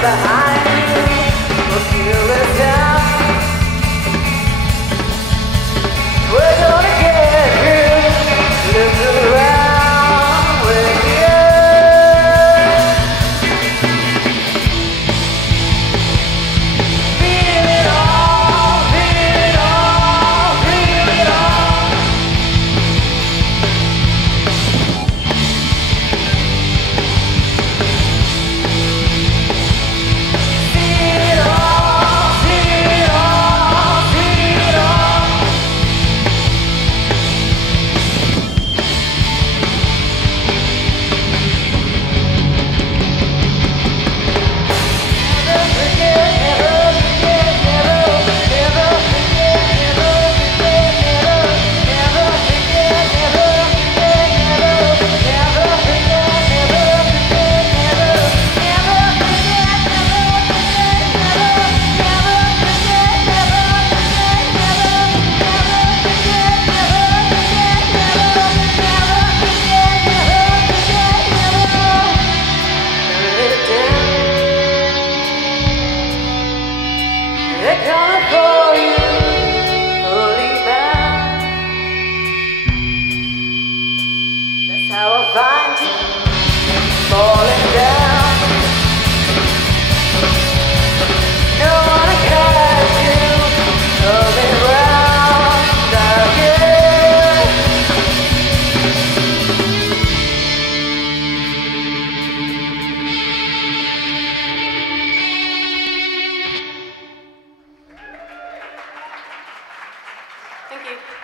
behind you will feel us down. We're gonna get through. Look around with you. Feel it all, feel it all, feel it all. Feel it all, feel it all, feel it all. Never forget, never forget, never, never forget, never forget, never, never forget, never forget, never, never forget, never forget, never, never forget, never forget, never, never forget, never forget, never, never forget, never forget, never, never forget, never forget, never. Turn it down. They're gonna call you fully bound. That's how I'll find you falling down. Don't wanna catch you coming round again. Thank you.